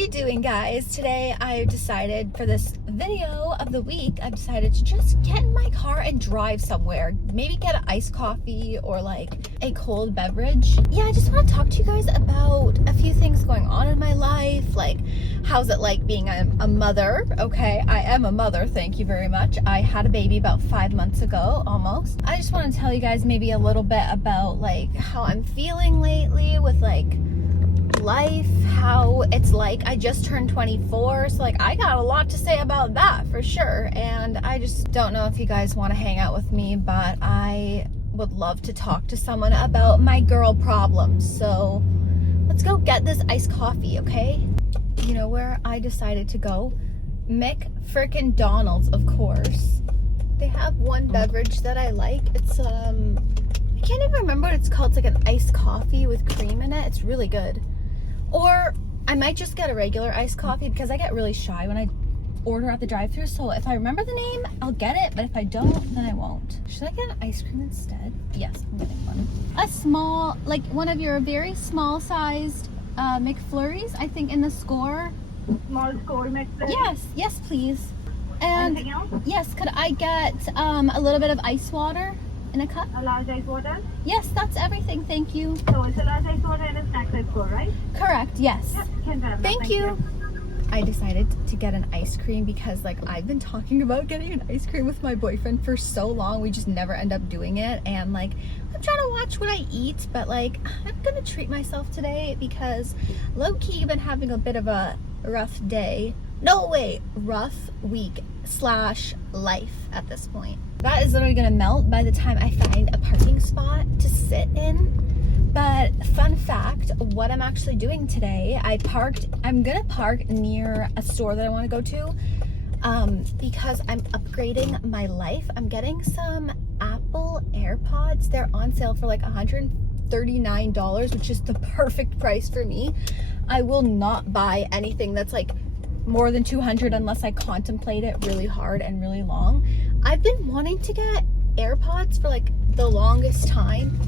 you doing, guys? Today I decided for this video of the week, I decided to just get in my car and drive somewhere. Maybe get an iced coffee or like a cold beverage. Yeah, I just want to talk to you guys about a few things going on in my life. Like, how's it like being a mother? Okay, I am a mother, thank you very much. I had a baby about 5 months ago, almost. I just want to tell you guys maybe a little bit about like how I'm feeling lately with like life, how it's like. I just turned 24, so like I got a lot to say about that for sure, and I just don't know if you guys want to hang out with me, but I would love to talk to someone about my girl problems. So let's go get this iced coffee, okay? You know where I decided to go? McFrickin' of course. They have one beverage that I like. It's I can't even remember what it's called. It's like an iced coffee with cream in it. It's really good. Or I might just get a regular iced coffee because I get really shy when I order at the drive-thru. So if I remember the name, I'll get it. But if I don't, then I won't. Should I get an ice cream instead? Yes, I'm getting one. A small, like one of your very small-sized McFlurries, I think, in the score. Small score McFlurry? Yes, please. And anything else? Yes, could I get a little bit of ice water in a cup? A large ice water? Yes, that's everything. Thank you. So it's a large ice water and a snack size score, right? Correct, yes. Yep, can grab that. Thank you. I decided to get an ice cream because like I've been talking about getting an ice cream with my boyfriend for so long. We just never end up doing it, and like I'm trying to watch what I eat, but like I'm gonna treat myself today because low-key I've been having a bit of a rough day. No, wait, rough week / life at this point. That is literally gonna melt by the time I find a parking spot to sit in. But fun fact, what I'm actually doing today, I'm gonna park near a store that I wanna go to because I'm upgrading my life. I'm getting some Apple AirPods. They're on sale for like $139, which is the perfect price for me. I will not buy anything that's like more than $200 unless I contemplate it really hard and really long. I've been wanting to get AirPods for like the longest time,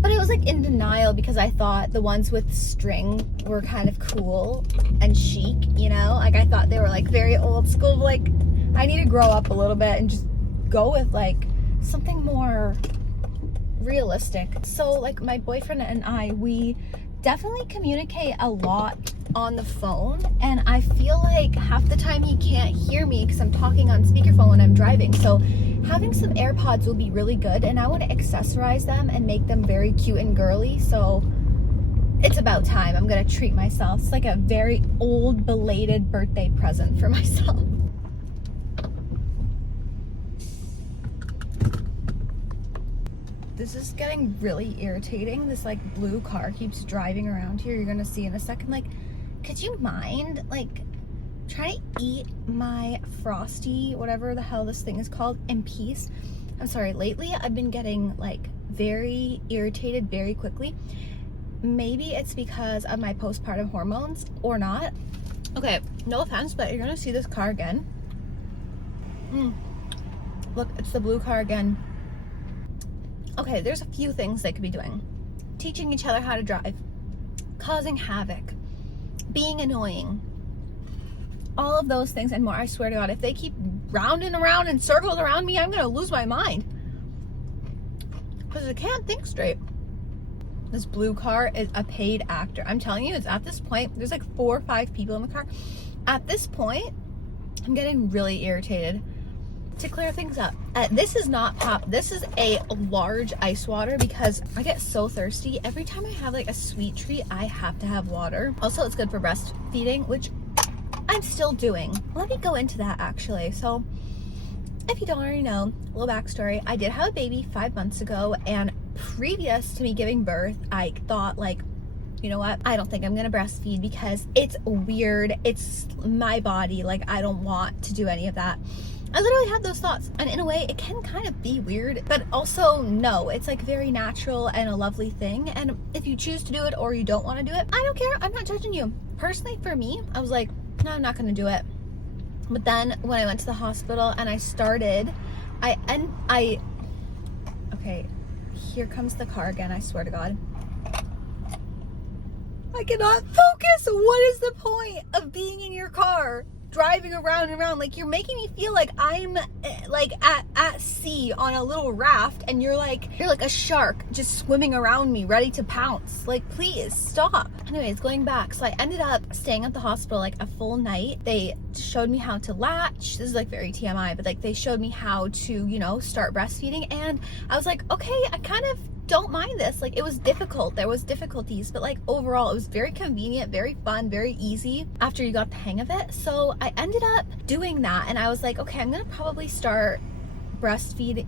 but I was like in denial because I thought the ones with string were kind of cool and chic, you know? Like I thought they were like very old school, but like I need to grow up a little bit and just go with like something more realistic. So like my boyfriend and I, we definitely communicate a lot on the phone, and I feel like half the time he can't hear me because I'm talking on speakerphone when I'm driving. So having some AirPods will be really good, and I want to accessorize them and make them very cute and girly. So it's about time. I'm gonna treat myself. It's like a very old belated birthday present for myself. This is getting really irritating. This like blue car keeps driving around here. You're gonna see in a second. Like, could you mind like try to eat my Frosty, whatever the hell this thing is called, in peace? I'm sorry, lately I've been getting like very irritated very quickly. Maybe it's because of my postpartum hormones or not. Okay, no offense, but you're gonna see this car again. Look, it's the blue car again. Okay, there's a few things they could be doing. Teaching each other how to drive, causing havoc, being annoying, all of those things and more. I swear to God, if they keep rounding around in circles around me, I'm gonna lose my mind because I can't think straight. This blue car is a paid actor. I'm telling you, it's at this point, there's like 4 or 5 people in the car. At this point, I'm getting really irritated. To clear things up, this is not pop, this is a large ice water because I get so thirsty. Every time I have like a sweet treat, I have to have water. Also, it's good for breastfeeding, which I'm still doing. Let me go into that actually. So if you don't already know, a little backstory, I did have a baby 5 months ago, and previous to me giving birth, I thought like, you know what, I don't think I'm gonna breastfeed because it's weird, it's my body, like I don't want to do any of that. I literally had those thoughts, and in a way it can kind of be weird, but also no, it's like very natural and a lovely thing. And if you choose to do it or you don't want to do it, I don't care, I'm not judging you. Personally, for me, I was like, no, I'm not gonna do it. But then when I went to the hospital and I started, okay, here comes the car again, I swear to God. I cannot focus. What is the point of being in your car, driving around and around? Like, you're making me feel like I'm like at sea on a little raft, and you're like a shark just swimming around me, ready to pounce. Like, please stop. Anyways, going back. So I ended up staying at the hospital like a full night. They showed me how to latch. This is like very TMI, but like they showed me how to, you know, start breastfeeding, and I was like, okay, I kind of don't mind this. Like, it was difficult, there was difficulties, but like overall it was very convenient, very fun, very easy after you got the hang of it. So I ended up doing that, and I was like, okay, I'm gonna probably start breastfeeding.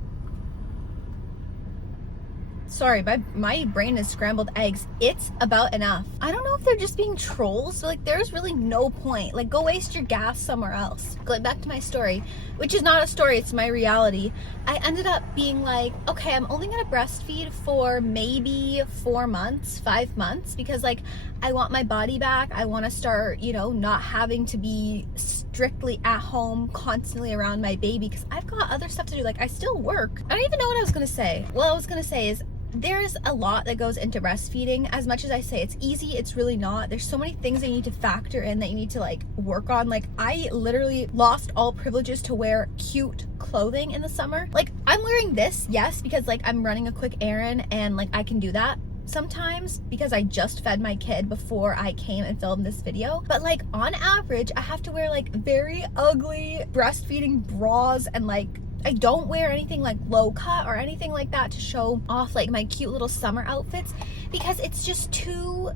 Sorry, my brain is scrambled eggs. It's about enough. I don't know if they're just being trolls, but like there's really no point. Like, go waste your gas somewhere else. Going back to my story, which is not a story, it's my reality. I ended up being like, okay, I'm only gonna breastfeed for maybe 4 months, 5 months, because like I want my body back. I want to start, you know, not having to be strictly at home constantly around my baby, because I've got other stuff to do. Like, I still work. I don't even know what I was gonna say. What I was gonna say is, there's a lot that goes into breastfeeding. As much as I say it's easy, it's really not. There's so many things that you need to factor in, that you need to like work on. Like, I literally lost all privileges to wear cute clothing in the summer. Like, I'm wearing this, yes, because like I'm running a quick errand, and like I can do that sometimes because I just fed my kid before I came and filmed this video. But like on average, I have to wear like very ugly breastfeeding bras, and like I don't wear anything like low cut or anything like that to show off like my cute little summer outfits, because it's just too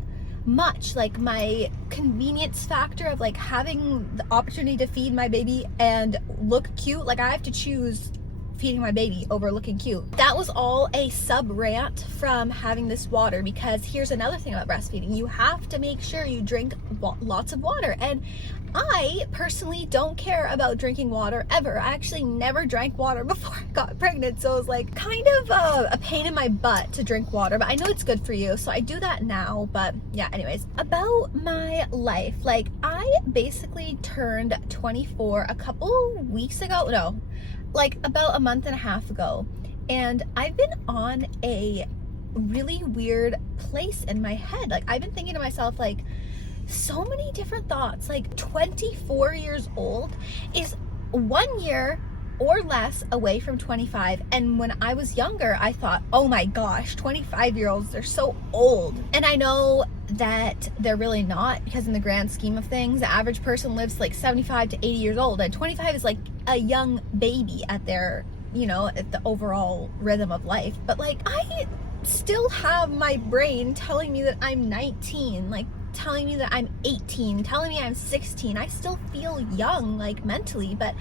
much. Like, my convenience factor of like having the opportunity to feed my baby and look cute, like I have to choose feeding my baby over looking cute. That was all a sub rant from having this water, because here's another thing about breastfeeding. You have to make sure you drink lots of water, and I personally don't care about drinking water ever. I actually never drank water before I got pregnant, so it was like kind of a pain in my butt to drink water, but I know it's good for you, so I do that now. But yeah, anyways, about my life, like I basically turned 24 a couple weeks ago. No, like about a month and a half ago, and I've been on a really weird place in my head. Like, I've been thinking to myself, like, so many different thoughts. Like, 24 years old is 1 year or less away from 25, and when I was younger I thought, oh my gosh, 25-year-olds, they're so old. And I know that they're really not, because in the grand scheme of things, the average person lives like 75 to 80 years old, and 25 is like a young baby at their, you know, at the overall rhythm of life. But like, I still have my brain telling me that I'm 19, like telling me that I'm 18, telling me I'm 16. I still feel young, like mentally, but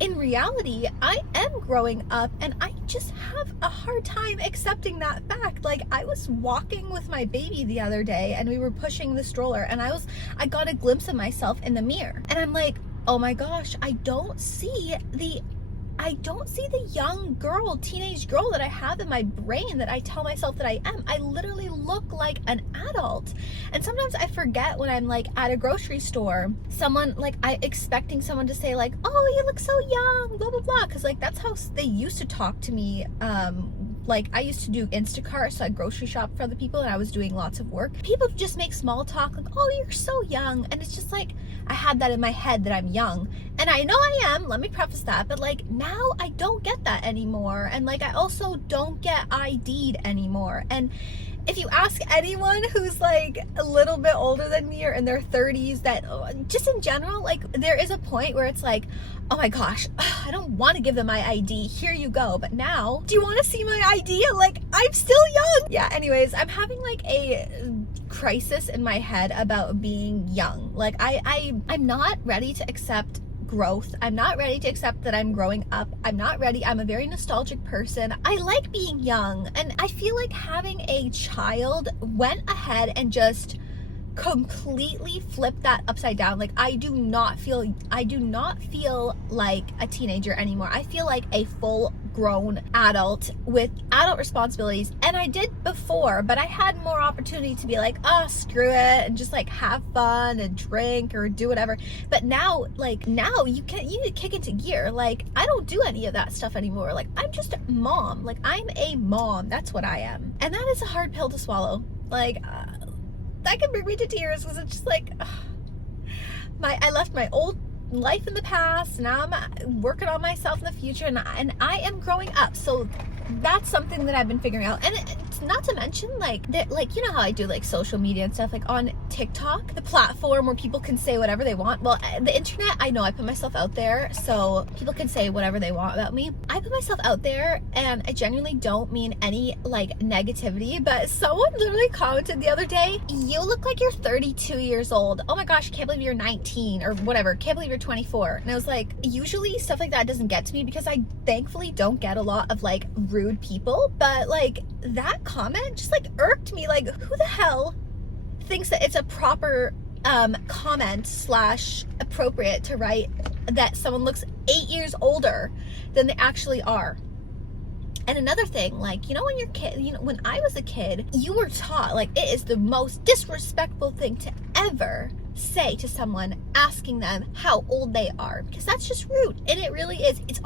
in reality, I am growing up, and I just have a hard time accepting that fact. Like, I was walking with my baby the other day, and we were pushing the stroller, and I got a glimpse of myself in the mirror, and I'm like, oh my gosh, I don't see the young girl, teenage girl that I have in my brain that I tell myself that I am. I literally look like an adult. And sometimes I forget when I'm like at a grocery store, someone like expecting someone to say like, oh, you look so young, blah, blah, blah. Cause like that's how they used to talk to me. Like, I used to do Instacart, so I grocery shop for other people, and I was doing lots of work. People just make small talk like, oh, you're so young. And it's just like, I had that in my head that I'm young. And I know I am, let me preface that, but like now I don't get that anymore. And like, I also don't get ID'd anymore. And if you ask anyone who's like a little bit older than me or in their 30s, that just in general, like there is a point where it's like, oh my gosh, I don't want to give them my ID. Here you go. But now, do you want to see my ID? Like, I'm still young. Yeah, anyways, I'm having like a crisis in my head about being young. Like, I'm not ready to accept growth. I'm not ready to accept that I'm growing up. I'm not ready. I'm a very nostalgic person. I like being young, and I feel like having a child went ahead and just completely flipped that upside down. Like, I do not feel like a teenager anymore. I feel like a full grown adult with adult responsibilities. And I did before, but I had more opportunity to be like, oh, screw it, and just like have fun and drink or do whatever. But now you kick into gear. Like, I don't do any of that stuff anymore. Like, I'm just a mom. Like, I'm a mom. That's what I am. And that is a hard pill to swallow. Like, that can bring me to tears because it's just like, I left my old life in the past. Now I'm working on myself in the future, and I am growing up. So that's something that I've been figuring out. And it's not to mention like that, like, you know how I do like social media and stuff, like on TikTok, the platform where people can say whatever they want. Well, the internet, I know I put myself out there, so people can say whatever they want about me. I put myself out there, and I genuinely don't mean any like negativity, but someone literally commented the other day, you look like you're 32 years old. Oh my gosh, can't believe you're 19 or whatever. Can't believe you're 24. And I was like, usually stuff like that doesn't get to me because I thankfully don't get a lot of like rude people, but like that comment just like irked me. Like, who the hell thinks that it's a proper comment slash appropriate to write that someone looks 8 years older than they actually are? And another thing, like, you know, when you're kid, you know, when I was a kid, you were taught like it is the most disrespectful thing to ever say to someone asking them how old they are, because that's just rude. And it really is. It's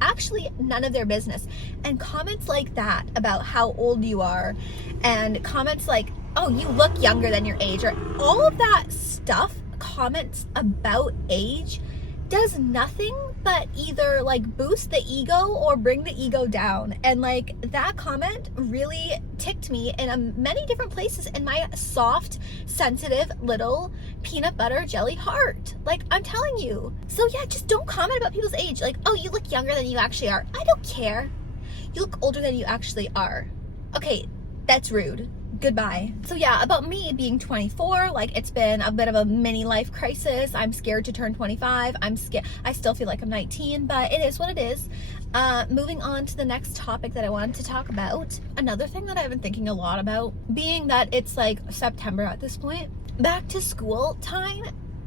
actually none of their business. And comments like that about how old you are, and comments like, oh, you look younger than your age, or all of that stuff, comments about age, does nothing but either like boost the ego or bring the ego down. And like that comment really ticked me in many different places in my soft, sensitive little peanut butter jelly heart. Like, I'm telling you. So yeah, just don't comment about people's age. Like, oh, you look younger than you actually are. I don't care. You look older than you actually are. Okay, that's rude. Goodbye. So yeah, about me being 24, like it's been a bit of a mini life crisis. I'm scared to turn 25. I'm scared. I still feel like I'm 19, but it is what it is. Moving on to the next topic that I wanted to talk about. Another thing that I've been thinking a lot about, being that it's like September at this point, back to school time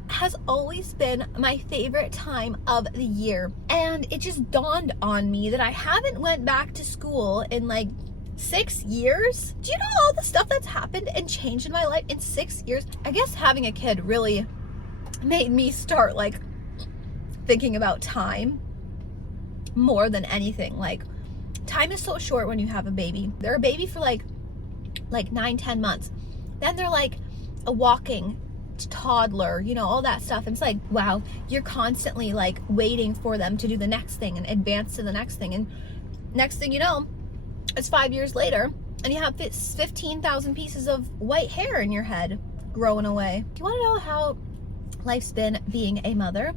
has always been my favorite time of the year. And it just dawned on me that I haven't went back to school in like 6 years. Do you know all the stuff that's happened and changed in my life in 6 years? I guess having a kid really made me start like thinking about time more than anything. Like, time is so short when you have a baby. They're a baby for like 9-10 months. Then they're like a walking toddler, you know, all that stuff. And it's like, wow, you're constantly like waiting for them to do the next thing and advance to the next thing. And next thing you know, it's 5 years later and you have 15,000 pieces of white hair in your head growing away. Do you want to know how life's been being a mother?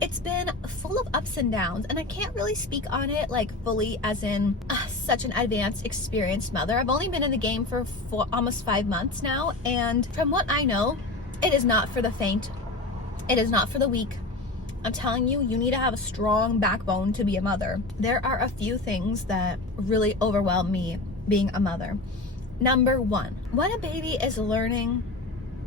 It's been full of ups and downs, and I can't really speak on it like fully as in such an advanced, experienced mother. I've only been in the game for almost 5 months now, and from what I know, it is not for the faint. It is not for the weak. I'm telling you, you need to have a strong backbone to be a mother. There are a few things that really overwhelm me being a mother. Number one, when a baby is learning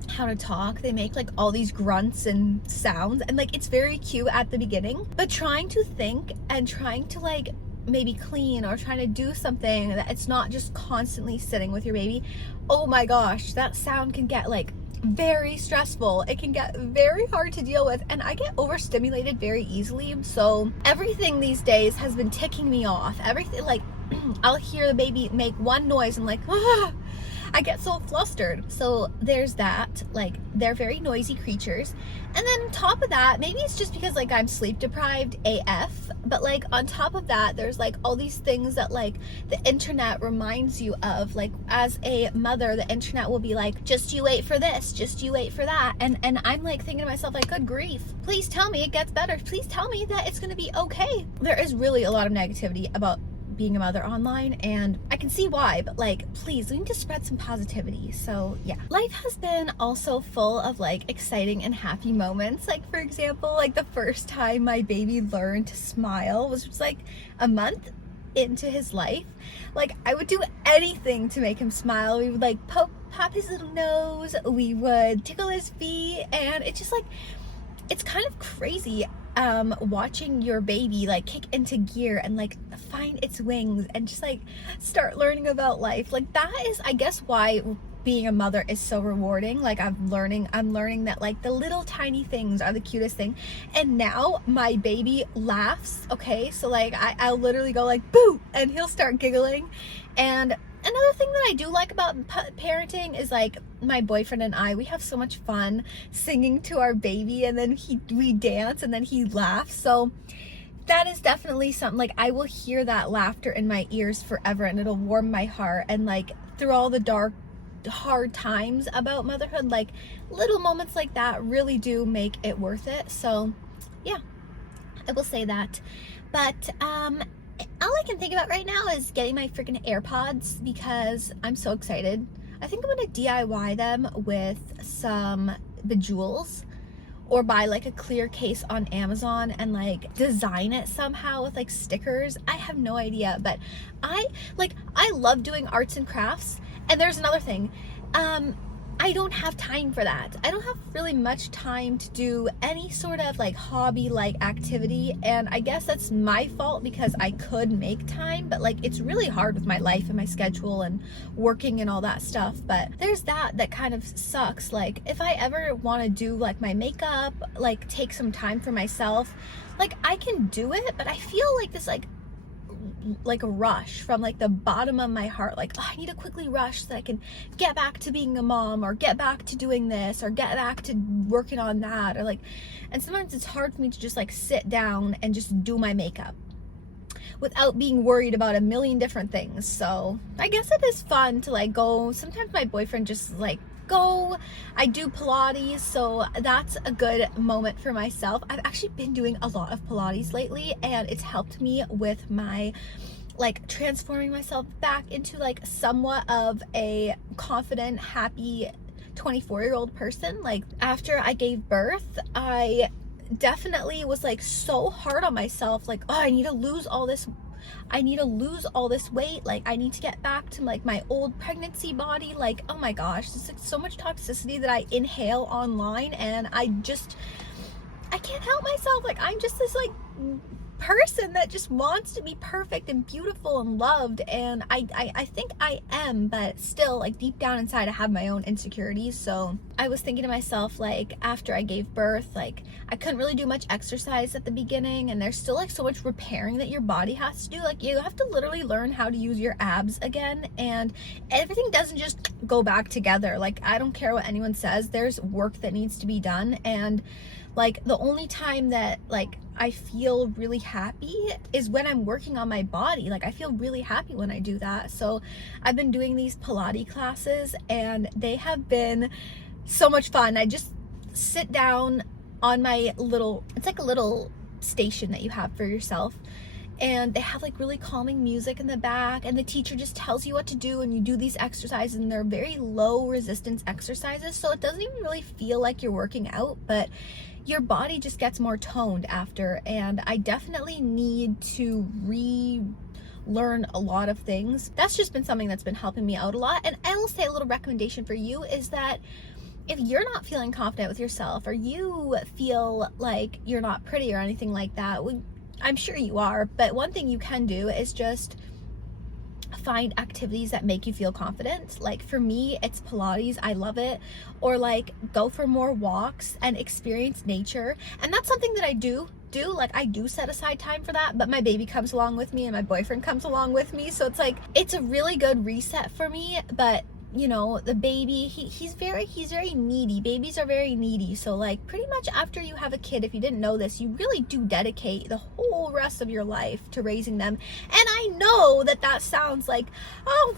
how to talk, they make like all these grunts and sounds, and like it's very cute at the beginning, but trying to think and trying to like maybe clean or trying to do something that it's not just constantly sitting with your baby, oh my gosh, that sound can get like very stressful. It can get very hard to deal with, and I get overstimulated very easily. So everything these days has been ticking me off. Everything, like I'll hear the baby make one noise and like I get so flustered. So there's that. Like, they're very noisy creatures. And then on top of that, maybe it's just because like I'm sleep deprived AF, but like on top of that, there's like all these things that like the internet reminds you of. Like, as a mother, the internet will be like, just you wait for this, just you wait for that. And I'm like thinking to myself, like, good grief, please tell me it gets better. Please tell me that it's gonna be okay. There is really a lot of negativity about being a mother online, and I can see why, but like, please, we need to spread some positivity. So yeah, life has been also full of like exciting and happy moments. Like, for example, like the first time my baby learned to smile was just like a month into his life. Like, I would do anything to make him smile. We would like pop his little nose, we would tickle his feet, and it's just like, it's kind of crazy watching your baby like kick into gear and like find its wings and just like start learning about life. Like, that is, I guess, why being a mother is so rewarding. Like, I'm learning that like the little tiny things are the cutest thing. And now my baby laughs, okay? So like I'll literally go like boo, and he'll start giggling, and another thing that I do like about parenting is like my boyfriend and I, we have so much fun singing to our baby, and then we dance and then he laughs. So that is definitely something, like I will hear that laughter in my ears forever, and it'll warm my heart. And like through all the dark, hard times about motherhood, like little moments like that really do make it worth it. So yeah, I will say that. But all I can think about right now is getting my freaking AirPods, because I'm so excited. I think I'm gonna DIY them with some bejewels, or buy like a clear case on Amazon and like design it somehow with like stickers. I have no idea, but I love doing arts and crafts. And there's another thing, I don't have time for that. I don't have really much time to do any sort of like hobby like activity, and I guess that's my fault because I could make time, but like it's really hard with my life and my schedule and working and all that stuff. But there's that kind of sucks. Like if I ever want to do like my makeup, like take some time for myself, like I can do it, but I feel like this like a rush from like the bottom of my heart, like, oh, I need to quickly rush so that I can get back to being a mom, or get back to doing this, or get back to working on that, or like, and sometimes it's hard for me to just like sit down and just do my makeup without being worried about a million different things. So I guess it is fun to like go. Sometimes my boyfriend just like I do Pilates, so that's a good moment for myself. I've actually been doing a lot of Pilates lately, and it's helped me with my like transforming myself back into like somewhat of a confident, happy 24-year-old person. Like after I gave birth, I definitely was like so hard on myself, like, oh, I need to lose all this weight, like I need to get back to like my old pregnancy body. Like, oh my gosh, there's like so much toxicity that I inhale online, and I can't help myself. Like I'm just this like person that just wants to be perfect and beautiful and loved, and I think I am, but still like deep down inside I have my own insecurities. So I was thinking to myself, like after I gave birth, like I couldn't really do much exercise at the beginning, and there's still like so much repairing that your body has to do. Like you have to literally learn how to use your abs again, and everything doesn't just go back together. Like I don't care what anyone says, there's work that needs to be done. And like the only time that like I feel really happy is when I'm working on my body. Like I feel really happy when I do that. So I've been doing these Pilates classes, and they have been so much fun. I just sit down on my it's like a little station that you have for yourself, and they have like really calming music in the back, and the teacher just tells you what to do, and you do these exercises, and they're very low resistance exercises, so it doesn't even really feel like you're working out, but your body just gets more toned after. And I definitely need to relearn a lot of things. That's just been something that's been helping me out a lot. And I will say a little recommendation for you is that if you're not feeling confident with yourself, or you feel like you're not pretty or anything like that, I'm sure you are, but one thing you can do is just find activities that make you feel confident. Like for me, it's Pilates, I love it. Or like go for more walks and experience nature. And that's something that I do. Like I do set aside time for that, but my baby comes along with me, and my boyfriend comes along with me, so it's like it's a really good reset for me. But you know, the baby, he's very needy. Babies are very needy. So like pretty much after you have a kid, if you didn't know this, you really do dedicate the whole rest of your life to raising them. And I know that sounds like, oh,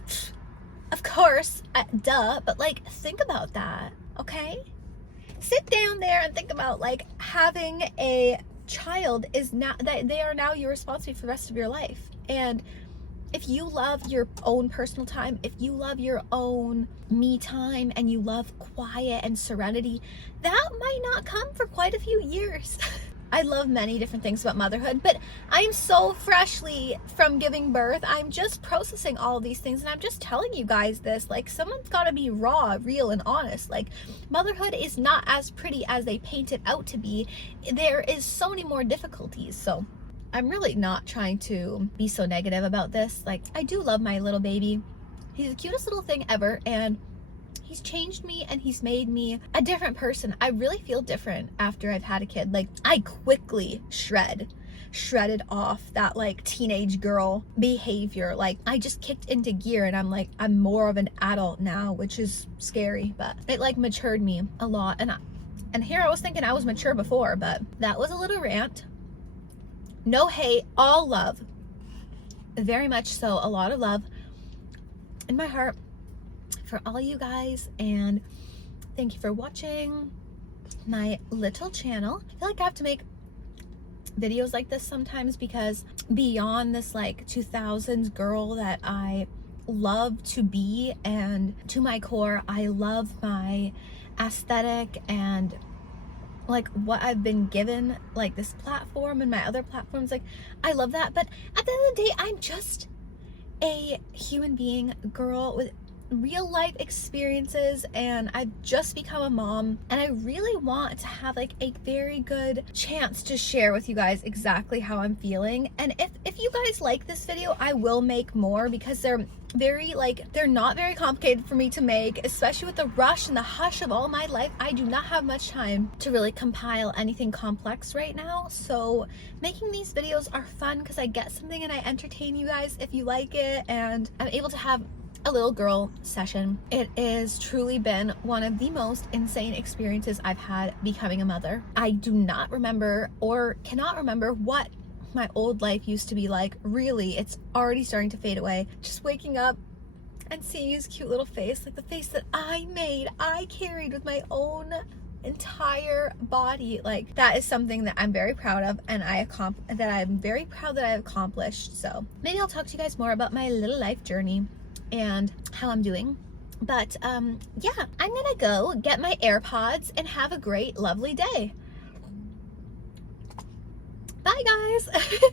of course, duh, but like think about that, okay? Sit down there and think about like having a child is not that they are now your responsibility for the rest of your life. And if you love your own personal time, if you love your own me time, and you love quiet and serenity, that might not come for quite a few years. I love many different things about motherhood, but I'm so freshly from giving birth. I'm just processing all of these things, and I'm just telling you guys this. Like, someone's got to be raw, real, and honest. Like, motherhood is not as pretty as they paint it out to be. There is so many more difficulties. So I'm really not trying to be so negative about this. Like, I do love my little baby. He's the cutest little thing ever, and he's changed me, and he's made me a different person. I really feel different after I've had a kid. Like, I quickly shred. shredded off that like teenage girl behavior. Like I just kicked into gear and I'm like, I'm more of an adult now, which is scary, but it like matured me a lot. And here I was thinking I was mature before, but that was a little rant. No hate, all love. Very much so, a lot of love in my heart for all you guys, and thank you for watching my little channel. I feel like I have to make videos like this sometimes, because beyond this like 2000s girl that I love to be, and to my core I love my aesthetic and like what I've been given, like this platform and my other platforms, like I love that, but at the end of the day I'm just a human being, girl with real life experiences, and I've just become a mom, and I really want to have like a very good chance to share with you guys exactly how I'm feeling. And if you guys like this video, I will make more, because they're not very complicated for me to make, especially with the rush and the hush of all my life. I do not have much time to really compile anything complex right now, so making these videos are fun because I get something and I entertain you guys if you like it, and I'm able to have a little girl session. It has truly been one of the most insane experiences I've had becoming a mother. I do not remember, or cannot remember, what my old life used to be like. Really, it's already starting to fade away. Just waking up and seeing his cute little face, like the face that I made, I carried with my own entire body, like that is something that I'm very proud of, and I'm very proud that I accomplished. So maybe I'll talk to you guys more about my little life journey and how I'm doing. But yeah, I'm gonna go get my AirPods and have a great, lovely day. Bye guys.